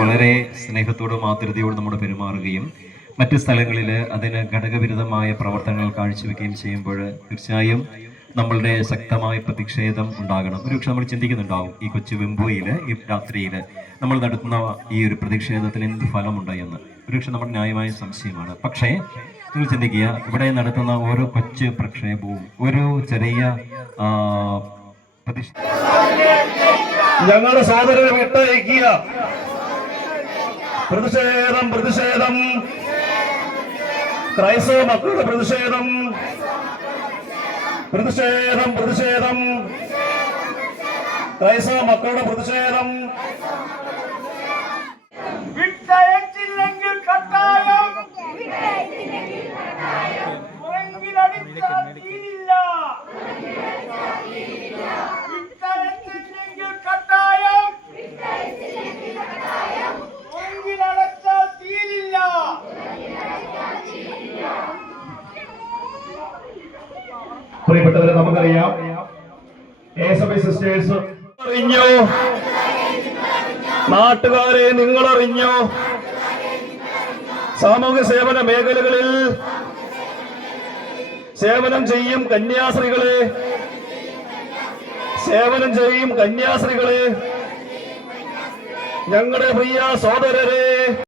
വളരെ സ്നേഹത്തോടും ആതിഥ്യത്തോടും നമ്മൾ പെരുമാറുകയും മറ്റ് സ്ഥലങ്ങളിൽ അതിന് ഘടകവിരുദ്ധമായ പ്രവർത്തനങ്ങൾ കാഴ്ചവെക്കുകയും ചെയ്യുമ്പോൾ തീർച്ചയായും നമ്മളുടെ ശക്തമായ പ്രതിഷേധം ഉണ്ടാകണം. ഒരുപക്ഷെ നമ്മൾ ചിന്തിക്കുന്നുണ്ടാവും ഈ കൊച്ചു വെമ്പുയിൽ ഈ രാത്രിയിൽ നമ്മൾ നടത്തുന്ന ഈ ഒരു പ്രതിഷേധത്തിന് എന്ത് ഫലമുണ്ട് എന്ന്. ഒരുപക്ഷെ നമ്മുടെ ന്യായമായ സംശയമാണ്. പക്ഷേ നിങ്ങൾ ചിന്തിക്കുക, ഇവിടെ നടത്തുന്ന ഓരോ കൊച്ചു പ്രക്ഷേപവും ഒരു ചെറിയ ഞങ്ങളുടെ സഹോദരരെ വിട്ടയക്കുക. പ്രതിഷേധം പ്രതിഷേധം ക്രൈസ്തവ മക്കളുടെ പ്രതിഷേധം പ്രതിഷേധം പ്രതിഷേധം ക്രൈസ്തവ മക്കളുടെ പ്രതിഷേധം. വിട്ടയച്ചില്ലെങ്കിൽ കട്ടായം തീരില്ല. വിട്ടയച്ചില്ലെങ്കിൽ കട്ടായം ഒന്നിലടച്ചാൽ തീരില്ല. പ്രിയപ്പെട്ടവരെ, നമുക്കറിയാം എസബൈ സിസ്റ്റേഴ്സ് അറിഞ്ഞോ, നാട്ടുകാരെ നിങ്ങളറിഞ്ഞോ, സാമൂഹ്യ സേവന മേഖലകളിൽ സേവനം ചെയ്യും കന്യാസ്ത്രീകളെ, സേവനം ചെയ്യും കന്യാസ്ത്രീകളെ, ഞങ്ങളുടെ പ്രിയ സഹോദരരെ,